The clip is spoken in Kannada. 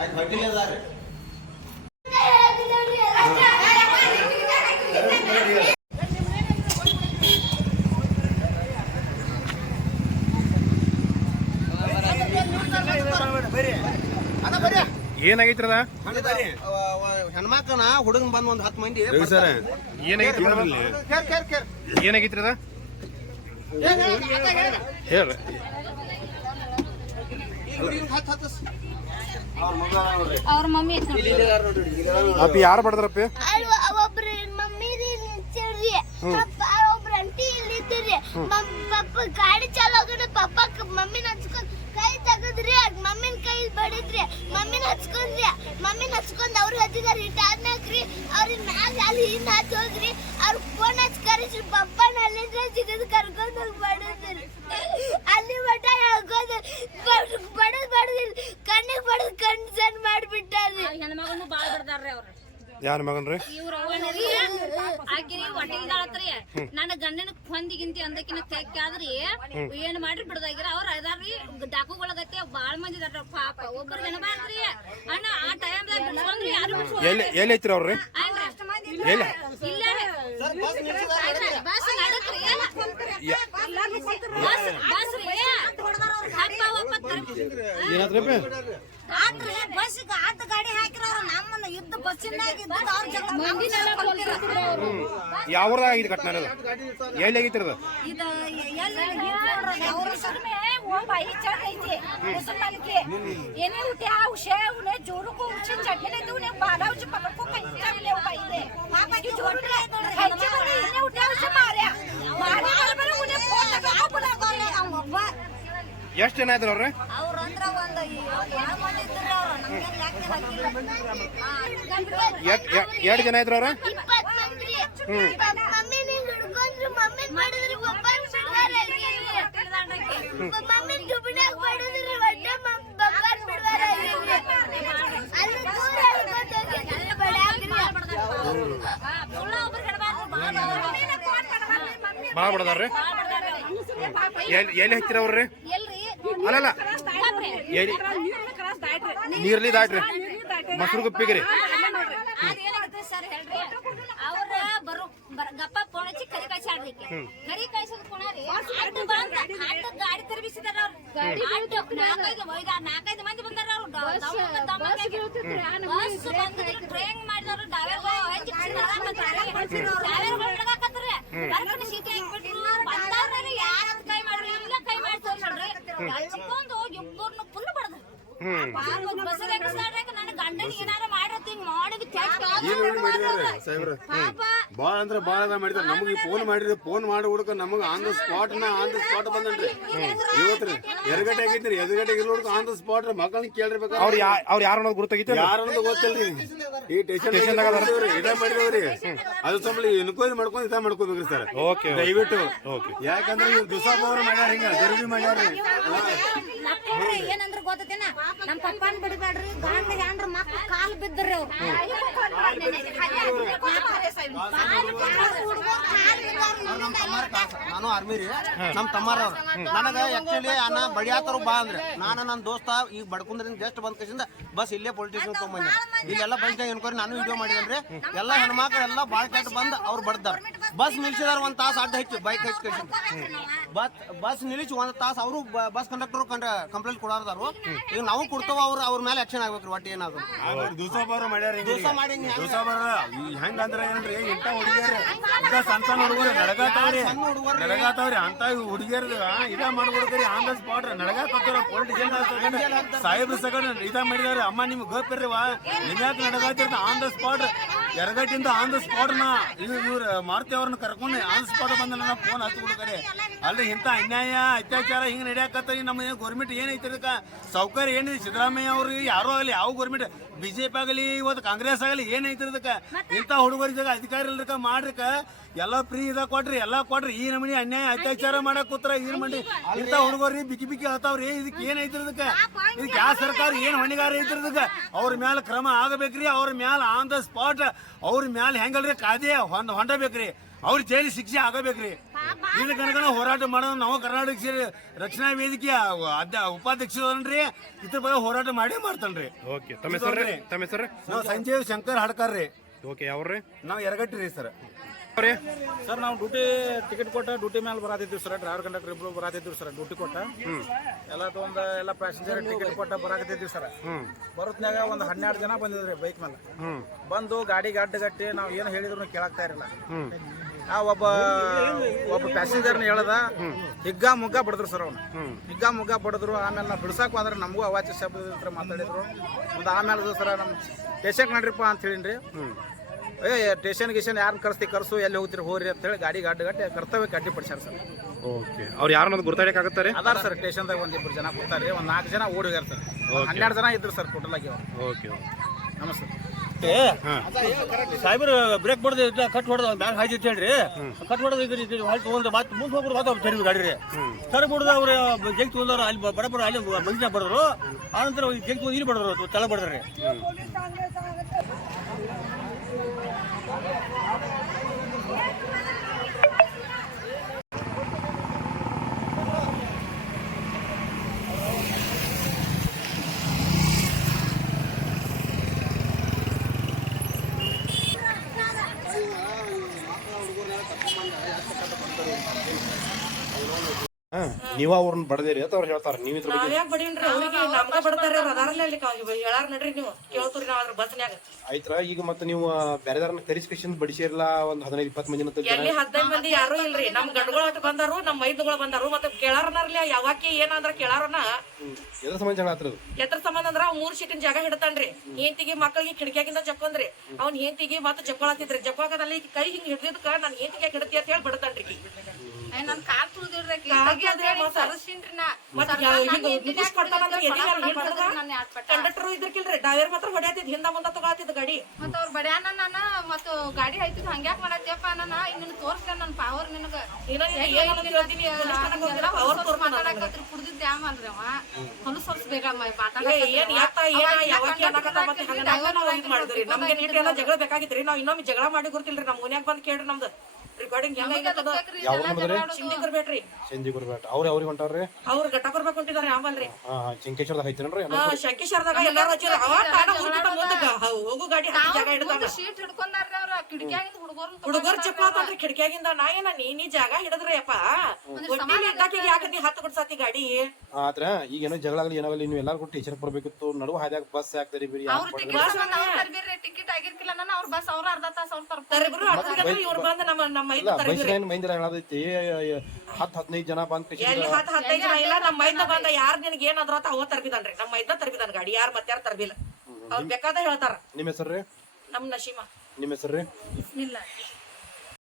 ಅಲ್ಲಿ ಹೊಟ್ಟಿಗೆ ಅದಾರೆ ಏನಾಗೈತ್ರದ? ಹೆಣ್ಮಕ್ಳನ ಹುಡುಗನ್ ಬಂದ್ ಒಂದ್ ಹತ್ತು ಮಂದಿ ಸರ್. ಏನಾಗೈತಿ ಕೇರ್ ಕೇರ್ ಕೇರ್ ಏನಾಗೈತ್ರದ ಹೇಳ ಅವ್ರ ಮಮ್ಮಿ ಅಪ್ಪ ಯಾರು ಬಡದ್ರಪ್ಪ? ಒಬ್ರು ಮಮ್ಮಿ ಒಬ್ರು ಅಂಟಿ ಪಪ್ಪ ಗಾಡಿ ಚಾಲೋಗಣ ಪಪ್ಪ ಮಮ್ಮಿನ ಹಚ್ಕೊಂಡ್ ಕೈ ತೆಗದ್ರಿ ಮಮ್ಮಿನ ಕೈ ಬಡಿದ್ರಿ. ಮಮ್ಮಿನ ಹಚ್ಕೊಂಡ್ರಿ. ಮಮ್ಮಿನ ಹಚ್ಕೊಂಡ್ ಅವ್ರು ಹತ್ತಿದಾರ ಇಟ್ಟ ಆದ್ಮ್ಯಾಗ್ರಿ ಅವ್ರಿಗೆ ಮ್ಯಾಗ ಅಲ್ಲಿ ಹಿಂದ ಹೋಗ್ರಿ ಅವ್ರ ಫೋನ್ ಹಚ್ಚಿ ಕರೆಸ್ರಿ ಪಪ್ಪನ ಅಲ್ಲಿಂದ ಸಿಗದ್ ಕರ್ಕೊಂಡ್ ಹೋಗಿ ಬಡದ್ರಿ ಅಲ್ಲಿ ಮಟ ಹೇಳ್ಕೋದು ಬಡದ್ ಬಡದ್ ಕಣ್ಣಿಗೆ ಬಡದ್ ಕಣ್ ಸಣ್ಣ ಮಾಡ್ಬಿಟ್ಟಾರ್ರಿ ಹೆಣ್ಮಗನು ಬಾಳ ಬಿಡ್ತಾರ್ರಿ ಅವ್ರು ಯಾರ ಮಗನ್ರಿ? ಇವ್ರ ಆಕಿರಿ ನನ್ನ ಗಂಡನ ಹೊಂದಿಗಿಂತಿ ಅಂದಕಿನ ತೆಕ್ಕಾದ್ರಿ ಏನ್ ಮಾಡ್ರಿ ಬಿಡದಾಗಿರ ಅವ್ರ ಅದಾರ್ರಿ. ಡಾಕುಗಳಗತ್ತೆ ಬಾಳ ಮಂದಿ ಇದಾರ ಪಾಪ. ಒಬ್ಬರು ಜನಬಾರ್ದ್ರಿ ಅಣ್ಣ ಆ ಟೈಮ್ದಾಗ ಬಿಡ್ಸ್ಕೊಂಡ್ರಿ ಯಾರು ಎಲ್ಲಿ ಎಲ್ಲಿ ಐತ್ರಿ ಅವ್ರಿ ಎಲ್ಲಿ? ಇಲ್ಲ ಬಸ್ ನಡಕ್ರಿ ಬಸ್ ಬಸ್ ರೀ. ಅಪ್ಪ ಒಪ್ಪ ಏನಾದ್ರಪ್ಪಿ ಆಟ ಗಾಡಿ ನಮ್ಮನ್ನ ಆಗಿದೆ ಘಟನೆ ಎಲ್ಲಿ ಏನೇ ಆ ಉಷೆ ಚಟ್ನಿ ಐತಿ ಎಷ್ಟು ಜನ ಇದ್ರು ಅವ್ರೆ? ಅವ್ರಂದ್ರ ಒಂದು ಎರಡು ಜನ ಇದ್ರ ಅವ್ರ ಇಪ್ಪತ್ ಮಂದಿ ಮಮ್ಮಿ ನೀನ್ ಹಿಡ್ಕೊಂಡ್ರು ಮಮ್ಮಿ ಮಾಡಿದ್ರಿ ಒಬ್ಬನ್ ಬಿಡ್ವಾರ ಮಮ್ಮಿ ದುಬ್ಬಿನಾಗ ಮಾಡಿದ್ರಿ ಒಡ್ಡೆ ಬಬ್ಬನ್ ಬಿಡ್ವಾರ ಅಲ್ಲಿ ದೂರ ಹಿಡ್ಕೊಂಡ್ ಹೋಗಿದ್ರಿ ಬಡ್ಯಾಗ್ರಿ ಭಾಳ ಬಡದಾರ್ರಿ ಎಲ್ಲಿ ಎಲ್ಲಿ ಹಚ್ಚಿರ ಅವ್ರಿ ಎಲ್ರಿ ಅಲ್ಲಲ್ಲ ಎಲ್ಲಿ ನೀರ್ಲಿ ದಾಟ್ರಿ. ಮೊಸರು ಗುಪ್ಪಿಗ್ರಿ. ಸರ್ ಹೇಳ್ರಿ. ಅವ್ರ ಬರು ಗಪ್ಪ ಫೋನ್ ಹಚ್ಚಿ ಕರಿ ಕಳ್ಸಾಡ್ರಿ ಕರಿ ಕಳ್ಸೋದ್ ಬಂದ ಗಾಡಿ ಅವ್ರು. ನಾಲ್ಕೈದು ನಾಲ್ಕೈದು ಮಂದಿ ಬಂದಾರ ಅವ್ರು. ಬಸ್ ಟ್ರೈನ್ ಮಾಡಿದವ್ರು ಬರ್ಕೊಂಡು ಸೀಟಿ ಬಂದವ್ರಿ ಯಾರ ಕೈ ಮಾಡ್ರಿ ಇಲ್ಲ ಕೈ ಮಾಡಿ ತೋರ್ಸಲ್ರಿ ಹಚ್ಕೊಂಡು ಇಬ್ಬರನ್ನು ಫುಲ್ ಬಡದ್ರು ನನ್ನ ಗಂಡನ ಏನಾರ ಮಾಡಿದ್ ಏನ್ ಮಾಡಿದಾರೆ ಸಾಹೇಬ್ರ ಬಾಳ ಅಂದ್ರ ಬಾಳ ಅದ ಮಾಡಿದಾರೆ ನಮಗೆ ಫೋನ್ ಮಾಡಿದ್ರೆ ಫೋನ್ ಮಾಡಿ ಹುಡುಕ ನಮಗ ಆನ್ ದ ಸ್ಪಾಟ್ನ ಆನ್ ದ ಸ್ಪಾಟ್ ಬಂದನ್ರಿ. ಇವತ್ರಿ ಎಡಗಡೆ ಆಗಿದ್ರಿ ಎಡಗಡೆ ಇರೋದು ಹುಡುಕ ಆನ್ ದ ಸ್ಪಾಟ್ ಮಕ್ಕಳನ್ನ ಕೇಳಿರ್ಬೇಕು. ಅವ್ರು ಯಾ ಅವ್ರು ಯಾರು ಅನ್ನೋದು ಗುರುತಾಗಿತ್ತು ಯಾರು ಅನ್ನೋದು ಗೊತ್ತಿಲ್ರಿ. ಈ ಸ್ಟೇಷನ್ ಇದ ಮಾಡಿದವ್ರಿ ಅದು ಸ್ವಲ್ಪ ಎನ್ಕ್ವೈರಿ ಮಾಡ್ಕೊಂಡು ಇದ ಮಾಡ್ಕೋಬೇಕ್ರಿ ಸರ್. ಓಕೆ ದಯವಿಟ್ಟು. ಓಕೆ ಯಾಕಂದ್ರೆ ಇವ್ರು ದುಸಾಬ್ ಅವ್ರು ಮಾಡ್ಯಾರ ಹಿಂಗ ಗರ್ಭಿ ಮಾಡ್ಯಾರ. ಏನಂದ್ರೆ ಗೊತ್ತೇನ ನಮ್ ಪಪ್ಪನ್ ಬಿಡ್ಬೇಡ್ರಿ ಗಂಡ ಬಿದ್ದ್ರಿ. ನಾನು. ಆರ್ಮಿ ರೀ ನಮ್ ತಮ್ಮಾರ ನನಗೆ ಆಕ್ಚುಲಿ ಅನ್ನ ಬಡಿಯಾತರು ಬಾ ಅಂದ್ರೆ. ನಾನು ನನ್ನ ದೋಸ್ತ ಈಗ ಬಡ್ಕೊಂಡ್ರಿಂದ ಜಸ್ಟ್ ಬಂದ ಕಸಿಂದ ಬಸ್ ಇಲ್ಲೇ ಪೊಲಿಟಿಷನ್ ತಗೊಂಬಂದೆ ಇಲ್ಲೆಲ್ಲ ಬಂದ. ಏನ್ಕೋರಿ ನಾನು ವಿಡಿಯೋ ಮಾಡಿದ್ರೆ ಎಲ್ಲ ಹೆಣ್ಮಕ್ಳು ಎಲ್ಲ ಬಾಳ್ ಕೆಟ್ಟ ಬಂದ್ ಅವ್ರು ಬಡ್ದಾರ. ಬಸ್ ನಿಲ್ಸಿದಾರ ಒಂದ್ ತಾಸ ಅಡ್ಡ ಹಚ್ಚಿ ಬೈಕ್ ಹಚ್ಚಿ ಕಸಿಂದ ಬಸ್ ಬಸ್ ನಿಲ್ಲಿಸಿ ಒಂದು ತಾಸು ಅವರು ಬಸ್ ಕಂಡಕ್ಟರ್ ಕಂಪ್ಲೇಂಟ್ ಕೊಡಾರ್ದಾರು ಈಗ ನಾವು ಕೊಡ್ತಾವ ಅವ್ರು ಅವ್ರ ಮೇಲೆ ಆಕ್ಷನ್ ಆಗ್ಬೇಕ್ರಿ ಒಟ್ಟು ಏನಾದ್ರು. ದಿವಸ ಬಾರ ಮಾಡ್ಯಾರ ದಿವಸ ಮಾಡಿ ಹಿಂಗ್ ಹೆಂಗ್ ದಿವಸ ಬರ ಹೆಂಗಂದ್ರ ಏನ್ರಿ? ಇಂಥ ಹುಡುಗಿಯರು. ಸಣ್ಣ ಸಣ್ಣ ಹುಡುಗರು ನಡಗಾತಾವ್ರಿ. ನಡಗಾತಾವ್ರಿ. ಅಂತ ಹುಡುಗಿಯರ್ ಇದ ಮಾಡ್ಬಿಡ್ತೀರಿ ಆನ್ ದ ಸ್ಪಾಟ್ ನಡಗಾಕತ್ತಾರ ಪೊಲಿಟಿಷನ್ ಸಾಹೇಬ್ರ ಸಗಣ ಇದ ಮಾಡಿದಾರೆ. ಅಮ್ಮ ನಿಮ್ಗೆ ಗೊತ್ತಿರ್ರಿ ವಾ ನಿಮ್ಯಾಕ ನಡಗಾತಿರ್ತ ಆನ್ ದ ಸ್ಪಾಟ್ ಎರಗಟ್ಟಿಂದ ಆನ್ ದ ಸ್ಪಾಟ್ ನಾ ಇವ್ರು ಮಾರುತಿ ಅವ್ರನ್ನ ಕರ್ಕೊಂಡು ಆನ್ ಸ್ಪಾಟ್ ಬಂದ ಫೋನ್ ಹಚ್ಚಿ ಬಿಡ್ತಾರೆ ಅಲ್ರಿ ಇಂತ ಅನ್ಯಾಯ ಅತ್ಯಾಚಾರ ಹಿಂಗ್ ನಡೆಯಾಕತ್ತರಿ. ನಮ್ಮ ಗೌರ್ಮೆಂಟ್ ಏನೈತಿ ಅದಕ್ಕೆ ಸೌಕರ್ಯ ಏನಿದೆ ಸಿದ್ದರಾಮಯ್ಯ ಅವ್ರಿಗೆ ಯಾರೋ ಆಗಲಿ ಯಾವ ಗೌರ್ಮೆಂಟ್ ಬಿಜೆಪಿ ಆಗಲಿ ಇವತ್ತು ಕಾಂಗ್ರೆಸ್ ಆಗಲಿ ಏನೈತಿ ಅದಕ್ಕೆ ಇಂಥ ಹುಡುಗರಿಗೆ ಅಧಿಕಾರಿ ಇಲ್ದಕ್ಕ ಮಾಡ್ರಿಕ ಎಲ್ಲ ಫ್ರೀ ಇದ ಕೊಟ್ರಿ ಎಲ್ಲ ಕೊಟ್ರಿ. ಈ ನಮನಿ ಅನ್ಯಾಯ ಅತ್ಯಾಚಾರ ಮಾಡಕ್ ಕೂತ್ರ ಈ ಮಾಡಿ ಇಂಥ ಹುಡುಗರಿ ಬಿಕ್ಕಿ ಬಿಕ್ಕಿ ಹತ್ತಾವ್ರಿ. ಇದಕ್ಕೆ ಏನೈತಿ ಅದಕ್ಕೆ ಇದಕ್ಕೆ? ಯಾವ ಸರ್ಕಾರ ಏನು ಹೊಣೆಗಾರ ಐತಿ ಅದಕ್ಕೆ ಅವ್ರ ಮ್ಯಾಲ ಕ್ರಮ ಆಗಬೇಕ್ರಿ ಅವ್ರ ಮ್ಯಾಲ ಆನ್ ದ ಸ್ಪಾಟ್ ಅವ್ರ ಮ್ಯಾಲ ಹೆಂಗಲ್ರಿ? ಕಾದೆ ಹೊಂಡ ಹೊಂಡಬೇಕ್ರಿ ಅವ್ರ ಜೈಲಿ ಶಿಕ್ಷೆ ಆಗಬೇಕ್ರಿ. ಇದು ಕನಕನ ಹೋರಾಟ ಮಾಡೋದು ನಾವು ಕರ್ನಾಟಕ ಸೇರಿ ರಕ್ಷಣಾ ವೇದಿಕೆ ಅಧ್ಯ ಉಪಾಧ್ಯಕ್ಷರನ್ರಿ ಇದ್ರ ಬಗ್ಗೆ ಹೋರಾಟ ಮಾಡೇ ಮಾಡ್ತಾನ್ರಿ. ಓಕೆ ತಮ್ಮ ಹೆಸರು ತಮ್ಮ ಹೆಸರು ನಾವು ಸಂಜೀವ್ ಶಂಕರ್ ಹಡ್ಕರ್ ರೀ ಓಕೆ ಯಾವ್ರಿ ನಾವು ಎರಗಟ್ಟಿ ರೀ ಸರ್. ಅವ್ರಿ ಸರ್ ನಾವು ಡ್ಯೂಟಿ ಟಿಕೆಟ್ ಕೊಟ್ಟ ಡ್ಯೂಟಿ ಮೇಲೆ ಬರಾತಿದ್ವಿ ಸರ್. ಡ್ರೈವರ್ ಕಂಡಕ್ಟರ್ ಇಬ್ರು ಬರಾತಿದ್ವಿ ಸರ್ ಡ್ಯೂಟಿ ಕೊಟ್ಟ. ಎಲ್ಲ ತಗೊಂಡ ಎಲ್ಲ ಪ್ಯಾಸೆಂಜರ್ ಟಿಕೆಟ್ ಕೊಟ್ಟ ಬರಾಕತ್ತಿದ್ವಿ ಸರ್. ಬರುತ್ನ್ಯಾಗ ಒಂದು ಹನ್ನೆರಡು ಜನ ಬಂದಿದ್ರಿ ಬೈಕ್ ಮೇಲೆ ಬಂದು ಗಾಡಿ ಗಡ್ಡಗಟ್ಟಿ ನಾವು ಏನು ಹೇಳಿದ್ರು ಕೇಳಾಕ್ತಾ ಇರಲಿಲ್ಲ. ಆ ಒಬ್ಬ ಒಬ್ಬ ಪ್ಯಾಸೆಂಜರ್ನ ಹೇಳ್ದ ಹಿಗ್ಗ ಮುಗ್ಗ ಬಡದ್ರು ಸರ್ ಅವನು. ಹಿಗ್ಗ ಮುಗ್ಗ ಬಡದ್ರು ಆಮೇಲೆ ನಾವು ಬಿಡ್ಸಾಕ್ ಹೋದ್ರೆ ನಮಗೂ ಅವಾಚ್ಯ ಶಬ್ದ ಮಾತಾಡಿದ್ರು. ಒಂದು ಆಮೇಲೆ ಸರ ನಮ್ಮ ಪೇಷಂಟ್ ನಡ್ರಿಪ್ಪ ಅಂತ ಹೇಳಿನ್ರಿ. ಏ ಸ್ಟೇಷನ್ ಗಿಷನ್ ಯಾರನ್ನ ಕರೆಸ್ತಿ ಕರ್ಸು ಎಲ್ಲಿ ಹೋಗ್ತೀರಿ ಹೋಗ್ರಿ ಅಂತ ಹೇಳಿ ಗಾಡಿ ಗಡ್ಡ ಗಟ್ಟೆ ಕರ್ತವ್ಯಕ್ಕೆ ಅಡ್ಡಿ ಪಡಿಸ್ಯಾರ ಸರ್. ಓಕೆ. ಅವ್ರು ಯಾರನ್ನೋದು ಗುರ್ತಾಡಕ್ಕಾಗತ್ತಾರೆ ಅದಾರ ಸರ್ ಸ್ಟೇಷನ್ದಾಗ ಒಂದಿಬ್ರು ಜನ ಕೂತಾರ್ರಿ ಒಂದು ನಾಲ್ಕು ಜನ ಓಡಿ ಹೋಗ್ಯಾರ ಸರ್. ಹನ್ನೆರಡು ಜನ ಇದ್ರು ಸರ್ ಟೋಟಲ್ ಆಗಿ ಅವ್ರು. ಓಕೆ. ನಮಸ್ತೆ. ಸಾಹೇಬ್ರು ಬ್ರೇಕ್ ಹೊಡೆದು ಕಟ್ ಹೊಡೆದ ಮ್ಯಾಗ ಹಾಯ್ತಿತ್ತು ಹೇಳ್ರಿ. ಕಟ್ ಹೊಡೆದು ಮತ್ತೆ ಮುಂದೆ ಹೋಗ್ರು ಮತ್ತೆ ಸರಿ ಗಾಡಿ ರೀ ಸರಿ ಬಿಡದ ಅವ್ರು ಜಗ್ ತಗೊಂಡವ್ರು ಅಲ್ಲಿ ಬಡ ಬಡ ಅಲ್ಲಿ ಮಂಜಿನ ಬಡದ್ರು ಆನಂತರ ಜಗ್ ತಗೊಂಡು ಇಲ್ಲಿ ಬಡದ್ರು ತಲೆ ಬಡದ್ರಿ. ನೀವ ಅವ್ರನ್ನ ಬಡದೇರಿ ಅಂತ ಅವ್ರು ಹೇಳ್ತಾರೆ. ನೀವು ಇದ್ರ ಬಗ್ಗೆ ನಾವ್ಯಾಕ್ ಬಡೀನ್ರಿ ಅವ್ರಿಗೆ ನಮ್ಗ ಅದಾರಲ್ಲ ಅಲ್ಲಿ ಹೇಳಾರ ನಡ್ರಿ ನೀವು. ಕೇಳ್ತೀರಿ ನಾವ್ ಅದ್ರ ಬಸ್ನ್ಯಾಗ. ಆಯ್ತರ? ಈಗ ಮತ್ತೆ ನೀವು ಬೇರೆದಾರನ್ನ ಕರಿಸ್ಕೇಶನ್ ಬಡಿಸಿರಲ್ಲ ಒಂದ್ ಹದಿನೈದು ಇಪ್ಪತ್ತು ಮಂದಿ ಅಂತ ಎಲ್ಲಿ ಹದಿನೈದು ಮಂದಿ ಯಾರು ಇಲ್ರಿ. ನಮ್ ಗಂಡುಗಳು ಅಟ್ ಬಂದಾರು ನಮ್ ಮೈದುಗಳು ಬಂದಾರು ಮತ್ತೆ ಕೇಳಾರನರ್ಲಿ ಯಾವಾಕಿ ಏನಂದ್ರ ಕೇಳಾರನ ಎದ್ರ ಸಂಬಂಧ ಜಗಳ ಎದ್ರ ಸಂಬಂಧ ಅಂದ್ರ ಅವ್ ಮೂರ್ ಸೀಟಿನ ಜಾಗ ಹಿಡ್ತಾನ್ರಿ. ಹೆಂತಿಗೆ ಮಕ್ಕಳಿಗೆ ಕಿಟಕಿಯಾಗಿಂದ ಜಪ್ಪಂದ್ರಿ ಅವ್ನ ಹೆಂತಿಗೆ ಮತ್ತೆ ಜಕ್ಕೊಳತಿದ್ರಿ. ಜಕ್ಕೊಳಕದಲ್ಲಿ ಕೈ ಹಿಂಗ್ ಹಿಡ್ದಿದ್ಕ ನನ್ ಹೆಂತಿಗೆ ಹಿಡತಿ ಅಂತ ಹೇಳಿ ಬಡತಾನ್ರಿ ನನ್ ಕಾಲ್ ತುಳಿದಿಡ್ರಿ ಹಾಗೆ ಅದೇ ಮತ್ತ. ಸರ್ಸಿನ್ರಿ ಬೇಕಾಗಿತ್ತು ಕಂಡಕ್ಟರ್ ಇದ್ರಕಿಲ್ರಿ ಡ್ರೈವರ್ ಮಾತ್ರ ಹೊಡ್ಯಾತಿದ್ ಹಿಂದ ಮುಂದ ತಗೊಳತಿದ್ ಗಾಡಿ. ಮತ್ತ ಅವ್ರ ಬಡ್ಯಾನ ನಾನ ಮತ್ತ ಗಾಡಿ ಹಂಗ್ಯಾಕ್ ಮಾಡತ್ಯಪ್ಪ ನಾನ? ನಿನ್ನ ತೋರ್ಸ್ದೆ ನನ್ ಪವರ್ ನಿನಗ. ಮಾತಾಡಕತ್ರಿ ಕುಡ್ದಿದ್ದೆ ಆಮಲ್ರಿ ಅವ? ಹೊಲಸ್ ಹೊಲಸ್ ಬೇಗ ಜಗಳ ಬೇಕಾಗಿತ್ರಿ. ನಾವ್ ಇನ್ನೊಮ್ಮೆ ಜಗಳ ಮಾಡಿ ಗೊತ್ತಿಲ್ರಿ ನಮ್ ಮನ್ಯಾಗ ಬಂದ್ ಕೇಳ್ರಿ ನಮ್ದು. ರೆಕಾರ್ಡಿಂಗ್ ಎಲ್ಲ ಯಾವ ಬಂದ್ರಿ ಸಿಂಧಿಕರ್ ಬೇಟ್ರಿ ಸಂಜೆ ಬರ್ಬೇಟ ಅವ್ರ ಅವ್ರಿಗೆ ಹೊಂಟಾರ್ರಿ? ಅವ್ರು ಘಟ್ಟ ಬರ್ಬೇಕು ಹೊಂಟಿದಾರೆ ಆಮಲ್ರಿ. ಹಾ ಚಿಂಕೇಶ್ವರದ ಐತೇನ್ರಿ ಹಾ ಶಂಕೇಶ್ವರದಾಗ ಎಲ್ಲಾರು ಹಚ್ಚಿರ. ಅವ ಮುಂದಕ್ಕ ಹೋಗು ಗಾಡಿ ಹತ್ತಿ ಜಾಗ ಶೀಟ್ ಹಿಡ್ಕೊಂಡಾರ್ರಿ ಅವ್ರ. ಕಿಟಕಿಯಾಗಿಂದ ಹುಡುಗರು ಹುಡುಗರ್ ಕಿಟಕಿಯಾಗಿಂದ ನಾ ಏನ ನೀ ನೀ ಜಾಗ ಹಿಡಿದ್ರಪ್ಪ ಇದ್ದಾಕಿಗೆ ಯಾಕ ನೀ ಹತ್ತು ಬಿಡ್ಸಾತಿ ಗಾಡಿ? ಆದ್ರ ಈಗ ಏನೋ ಜಗಳ ಆಗಲಿ ಏನಾಗಲಿ ನೀವು ಎಲ್ಲಾರು ಕೂಡ ಟೀಚರ್ ಬರ್ಬೇಕಿತ್ತು ನಡುವ ಹಾದ್ಯಾಗ ಬಸ್ ಹಾಕ್ತಾರಿ ಬಿರಿ ಅವ್ರ ಟಿಕೆಟ್ ಟಿಕೆಟ್ ಆಗಿರ್ಕಿಲ್ಲ ನಾನು ಅವ್ರ ಬಸ್ ಅವ್ರ ಅರ್ಧ ತಾಸ ಅವ್ರ ತರ್ಪ ತರಿಬ್ರು ಅಡ್ಡಗಟ್ಟ ಇವ್ರು ಬಂದು ನಮ್ಮ ನಮ್ಮ ತರಬಿರಿ. ಮೈಂದಿರ ಹೇಳದೈತಿ ಹತ್ತು ಹದಿನೈದು ಜನ ಬಂದ್ ಎಲ್ಲಿ ಹತ್ತು ಹದಿನೈದು ಜನ ಇಲ್ಲ ನಮ್ಮ ಮೈದ ಬಂದ ಯಾರ್ ನಿನಗೆ ಏನಾದ್ರ ಅಂತ ಅವ ತರ್ಬಿದನ್ರಿ. ನಮ್ಮ ಮೈದ ತರ್ಬಿದನ್ ಗಾಡಿ ಯಾರ್ ಮತ್ತೆ ಯಾರು ತರ್ಬಿಲ್ಲ. ಅವ್ರು ಬೇಕಾದ ಹೇಳ್ತಾರ. ನಿಮ್ಮ ಹೆಸರು ರೀ ನಮ್ ನಶೀಮಾ. ನಿಮ್ಮ ಹೆಸರು ರೀ ಇಲ್ಲ.